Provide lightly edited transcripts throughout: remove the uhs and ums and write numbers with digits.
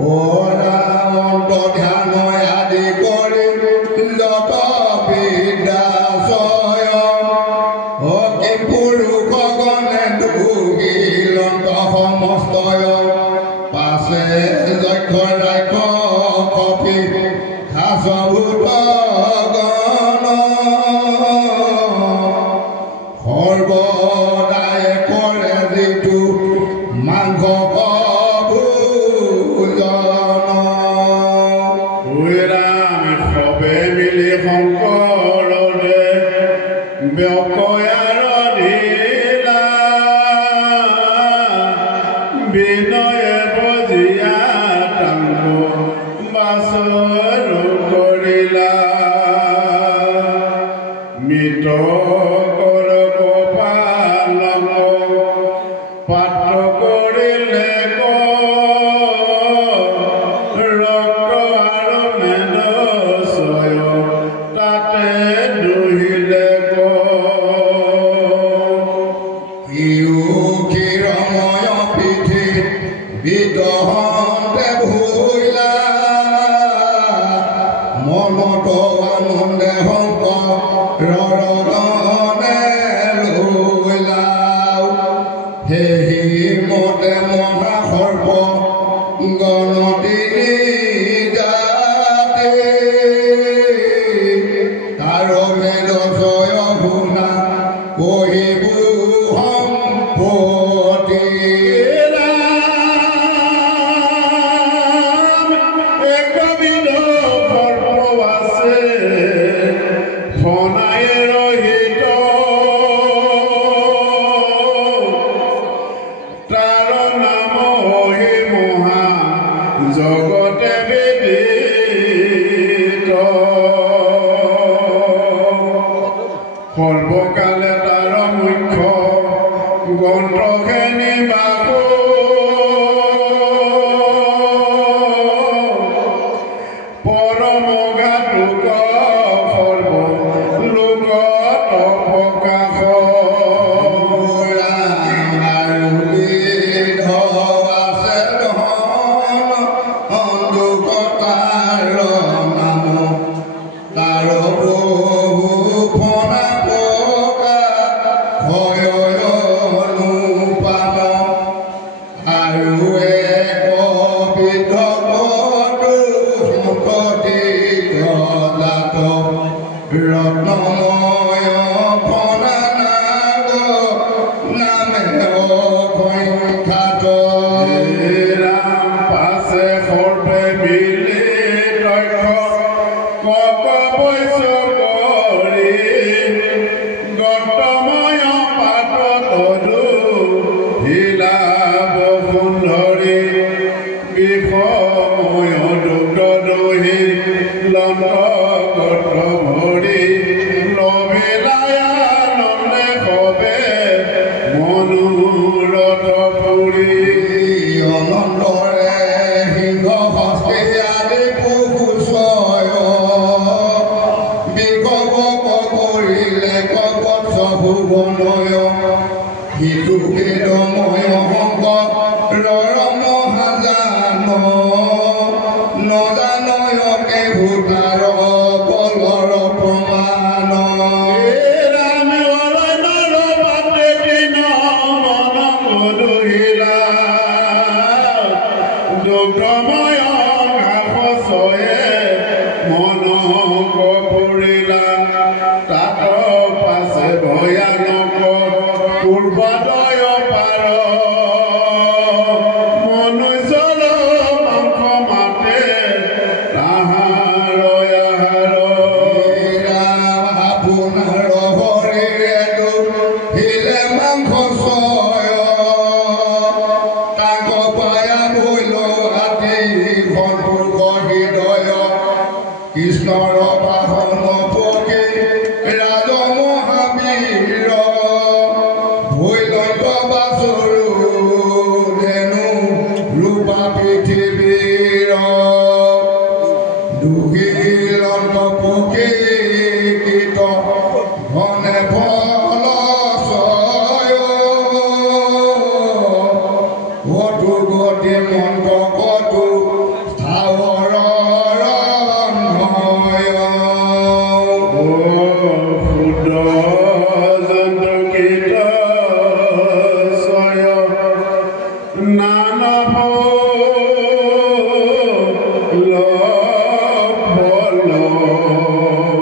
Ora বাছৰ কৰিলা মৃত কৰ কপালক পাত্ৰ কৰিলে ৰক্ত আৰু মেদস্বয় তাতে দুহিলে ইউকিৰময় পিঠি বিদহতে ভুইলা মনত আনন্দে হংক ৰৰণে লইলা সেই মতে মহাসৰ্প গণতিনি জাতি তাৰ মেদস্বয় শুনা কহিবু সম্পত্তি জগতে বিদিত সৰ্বকালে তাৰ মুখ্য গ্ৰন্থখিনি বাকো পৰমঘাতুক সৰ্ব লোকত প্ৰকাশ ৰত্নময় ফণানাগ নামে অসংখ্যাত ৰাম পাছে সৰ্বে মিলি তক্ষ কক বৈশ্য কৰি গতময় পাত তদু হিলাব সুন্দৰী বিষময় দুগ্ধ দহি লণ্ড গত ভৰি লভিলায়ানন্দে কবে মনোৰথ পুৰি অনন্দৰে সিংহ হস্তে আদি পশুচয় বিকব কৰিলে কবচ ভুৱনয় হিতুকেদময় সংগ ৰৰম হাজান নজানয়কে ভূতাৰ বলৰ প্ৰমাণ ৰাম অৰণ্যৰ বাটে দিন মন মধুহিলা দুগ্ধময় ঘাসয়ে মন কপুৰিলা তাত পাছে ভয়ানক পূৰ্বদয় পাৰ মনুষ্যৰ মাংস মাতে তাহাৰ আহাৰ আপোনাৰ হৰিৰেতো হিলে মাংস চয় তাক পায়া ভৈল হাতী সন্তুষ হৃদয় কৃষ্ণৰ বাহন পকি ৰাজ মহাবীৰ ভৈলত বাছৰু ধেনু ৰূপা পৃথিৱীৰ দুহিলন্ত পুকি কীট ঘনে ফল চয় কটু গতি মন্ত কটু স্থাৱৰ ৰন্ধয় ক্ষুদ্ৰ জন্তু কীট স্বয় নানভ ফল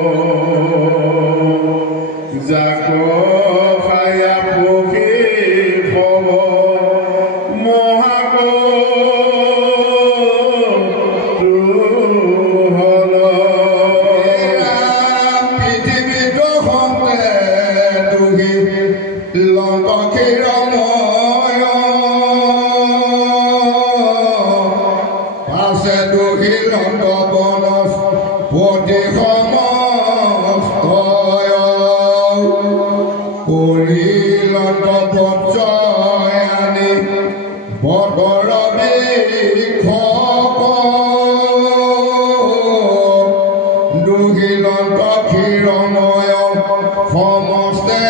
লণ্ড বনস পতি সমস্তয় কৰি লণ্ড বৎসয় আনি বতৰ বিক্ষক দুহিলন্ত ক্ষীৰময় সমস্তে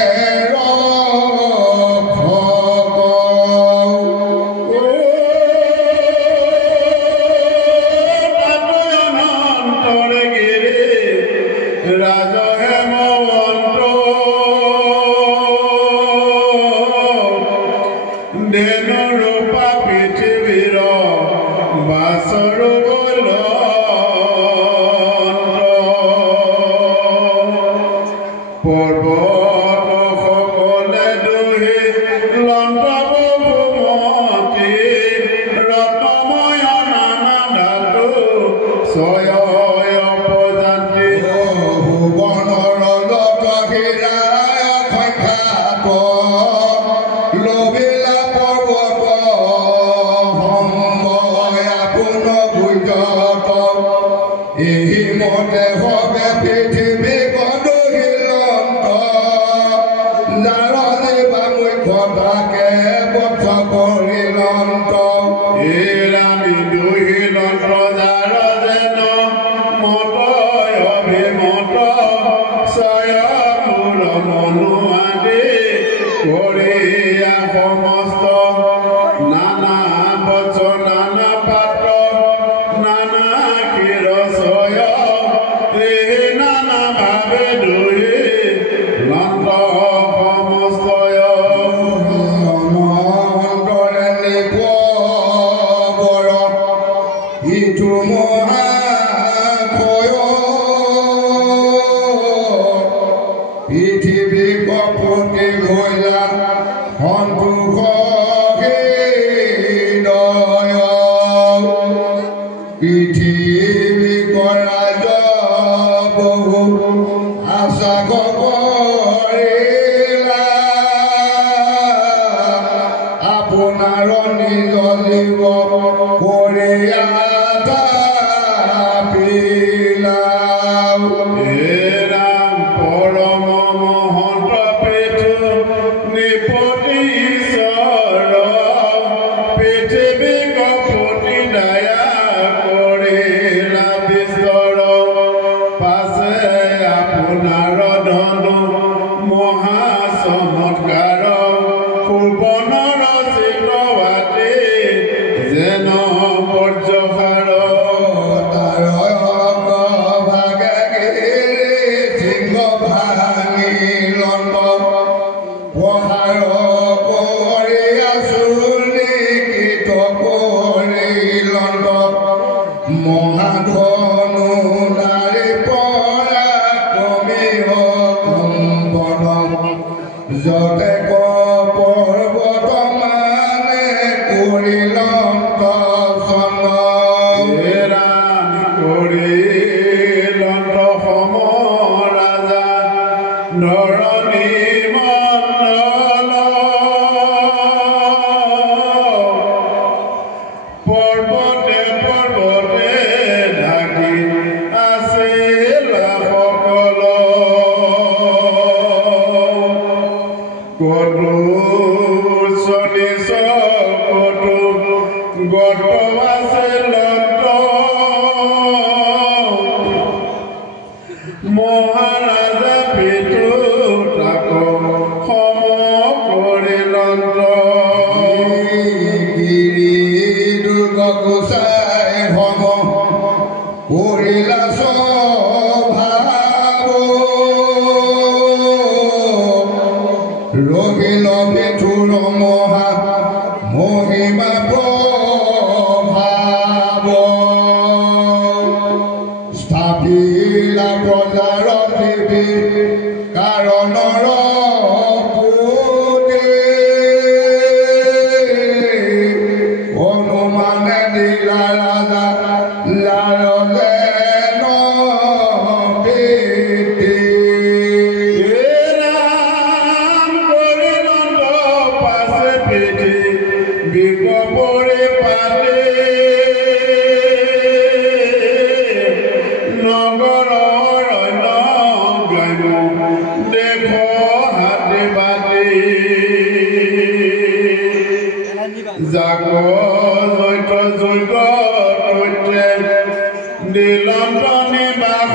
দিলন্তনি বাস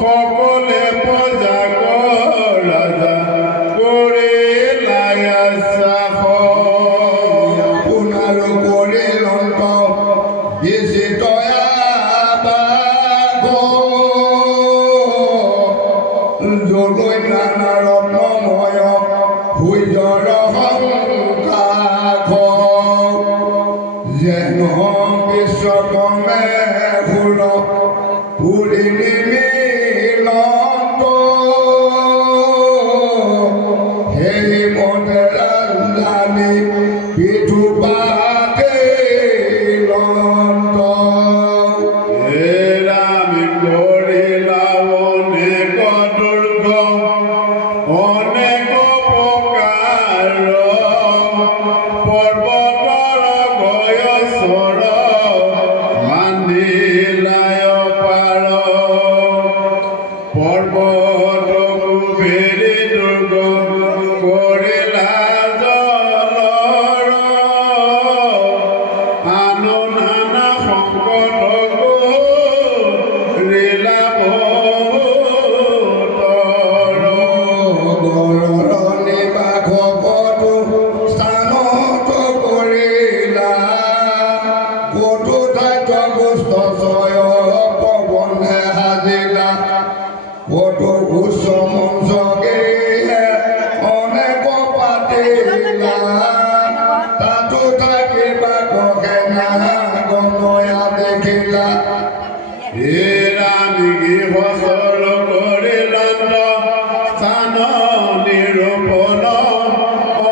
সকলে পূজা ৰাজা কৰি লায়া চাহ আপোনাৰ কৰি লন্ত বেছি তয়া জলৈ নানা ৰত্নময় সূৰ্যৰ সংকাশ যেন বিশ্বকৰ্মে সুৰ পুৰি নিমিলন্ত সেই মতে ৰাজধানী পৃথুপাকে লন্ত এৰামি কৰিলা অনেক দুৰ্গ অনেক প্ৰকাৰ পৰ্বতৰ গয়চৰ মানিলায় পাৰ পৰ্বত কুবেৰী দুৰ্গ কৰিলা জলৰ আনো নানা সংকট লীলা ভূতৰ গড়ৰ নিবাস পদু স্থানত কৰিলা কতো ঠাইত গুষ্ট জয় পৱনে সাজিলা কতো উচ্চ মঞ্চকে অনেক পাতিলা তাতো থাকিবা গেনা গময়া দেখিলা এৰামি গৃহস্থৰ কৰিলন্ত স্থান নিৰূপণ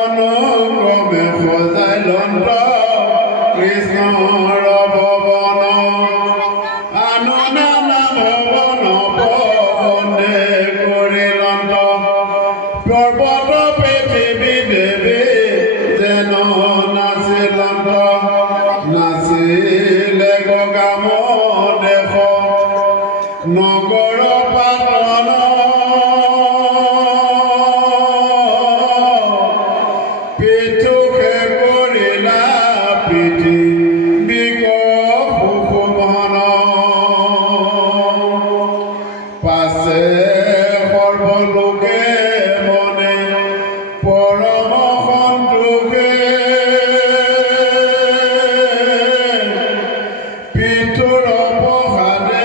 অনুক্ৰমে সজাই লন্ত কৃষ্ণৰ ভৱন আনো নানা ভৱন পৱনে কৰিলন্ত পৰ্বত পৃথিৱী দেৱী যেন নাচিলন্ত নাচিলে গগাম দেশ নগৰ পাতন পৃথুকে কৰিলা পৃথিৱীক সুশোভন পাছে সৰ্বলোকে মনে পৰম সন্তোষে পিঠুৰ প্ৰসাদে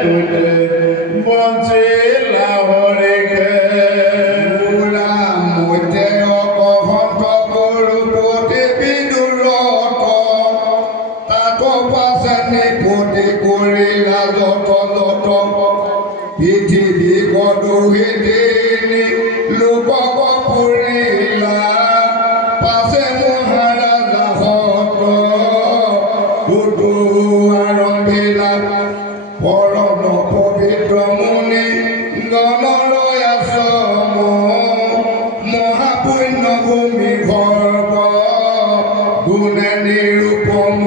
তুতে বঞ্চিলা হৰিষে পুৰা মধ্যে অপহন্ত কৰো প্ৰতি বিদুৰত তাত পাছে নিপতি কৰিলা যত যত পৃথিৱী গদুহিদিনী লোকক পুৰিলা পাছে মহাৰাজা সত্ৰ দুটো আৰম্ভিলা পৰম পবিত্ৰ মুনি গণৰ আশ্ৰম মহাপুণ্য ভূমি গৰ্ভ গুণে নিৰূপম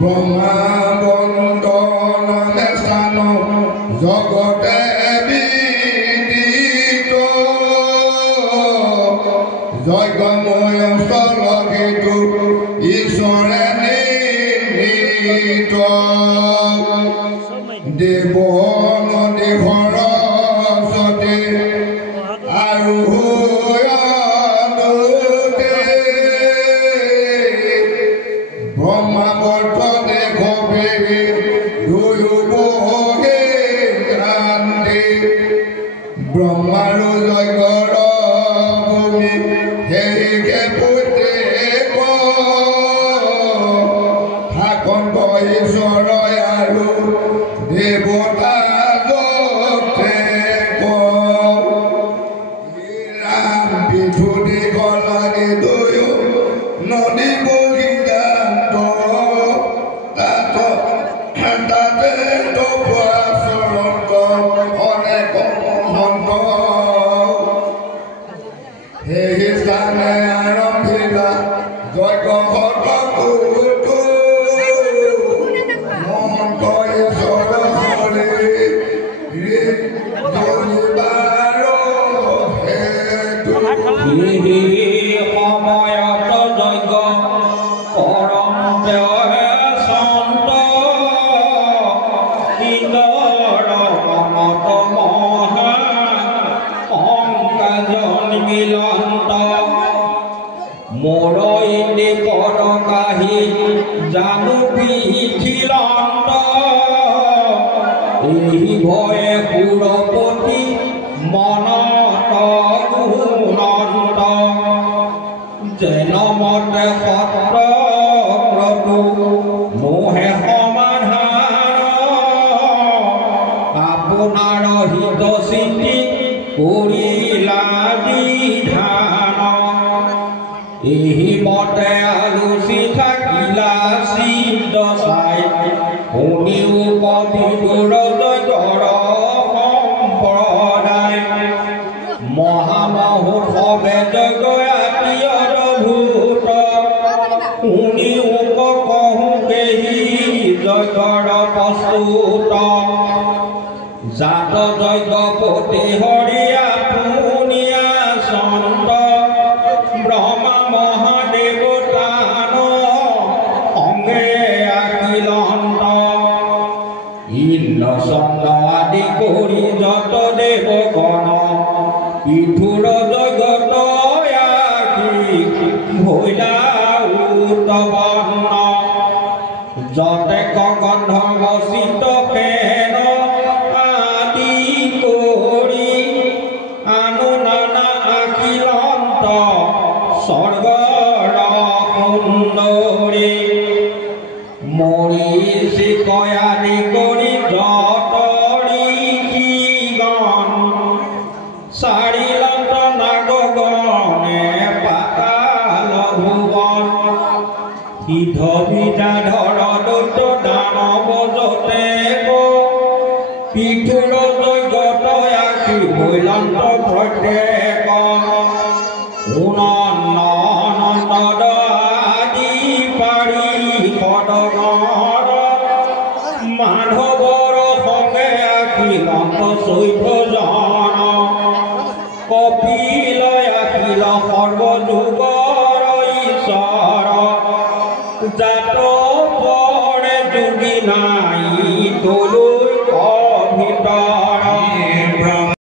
ব্ৰহ্মা বন্দন স্থান জগতে বিদিত যজ্ঞময় স্থলগীতো ঈশ্বৰে নিৰ্ণীত দেৱ নদী সৰস্বতী আৰু ব্ৰহ্মাৱৰ্ত দেশ বেগে দুয়ো বহে ক্ৰান্তি ব্ৰহ্মাৰো যজ্ঞৰ ভূমি সেইকে প্ৰত্যেক থাকন্ত ঈশ্বৰ আৰু দেৱতা যতে ৰাম বিধুনি লাগে দুয়ো নদী বহি যান্ত তাতে তপস্বৰন্ত অনেক মহন্ত সেই স্থানে আৰম্ভিলা যজ্ঞ মহন্ত ঈশ্বৰ হৰি সময়ত যজ্ঞ সন্ত ইন্দর মমত মহা অঙ্কাজন মিলন্ত মোর ইন্দি পর কাহি জানু পিছিলন্ত এই ভয়ে পুরপতি মনত গুণন্ত যেন মতে পত্র প্রভু মোহে সমাধান আপোনাৰ হিত চিন্তি কৰিলা বিধান এই মতে আলোচি থাকিলা সিদ্ধ চাই শুনিও পবিত্ৰ জগৰ সম্প্ৰদায় মহামহোৎসৱে জগয়াতীয়ৰ ভূত শুনিও কহো কেহি জগৰ প্ৰস্তুত জাত যজ্ঞপতি হৰিয়া পুনিয়া চন্দ ব্ৰহ্মা মহাদেৱতান অংগে আখিলন্ত ইন্দ্ৰ চন্দ্ৰ আদি কৰি যত দেৱগণ পৃথুৰ জগত আখি ভৈলা উতবন্ন যতে গন্ধৰ্ব চিত ফেন আদি কৰি আনু নানা আখিলন্ত স্বৰ্গৰ সুন্দৰী মৰিষি কয়াদি কৰি যত ঋষিগণ চাৰিলন্ত নাগগণে পাতাল ভুৱন সিদ্ধ বিদ্যাধৰ দৈত্য দানৱ যতে পৃথুৰ জগত আখি ভৈলন্ত প্ৰত্যেক উনন্দ আদি পাৰি সদগৰ মাধৱৰ সংগে আখিলন্ত 14জন কপিল আখিল সৰ্বযুগৰ ঈশ্বৰ জাত পৰে যোগী নাই তোলো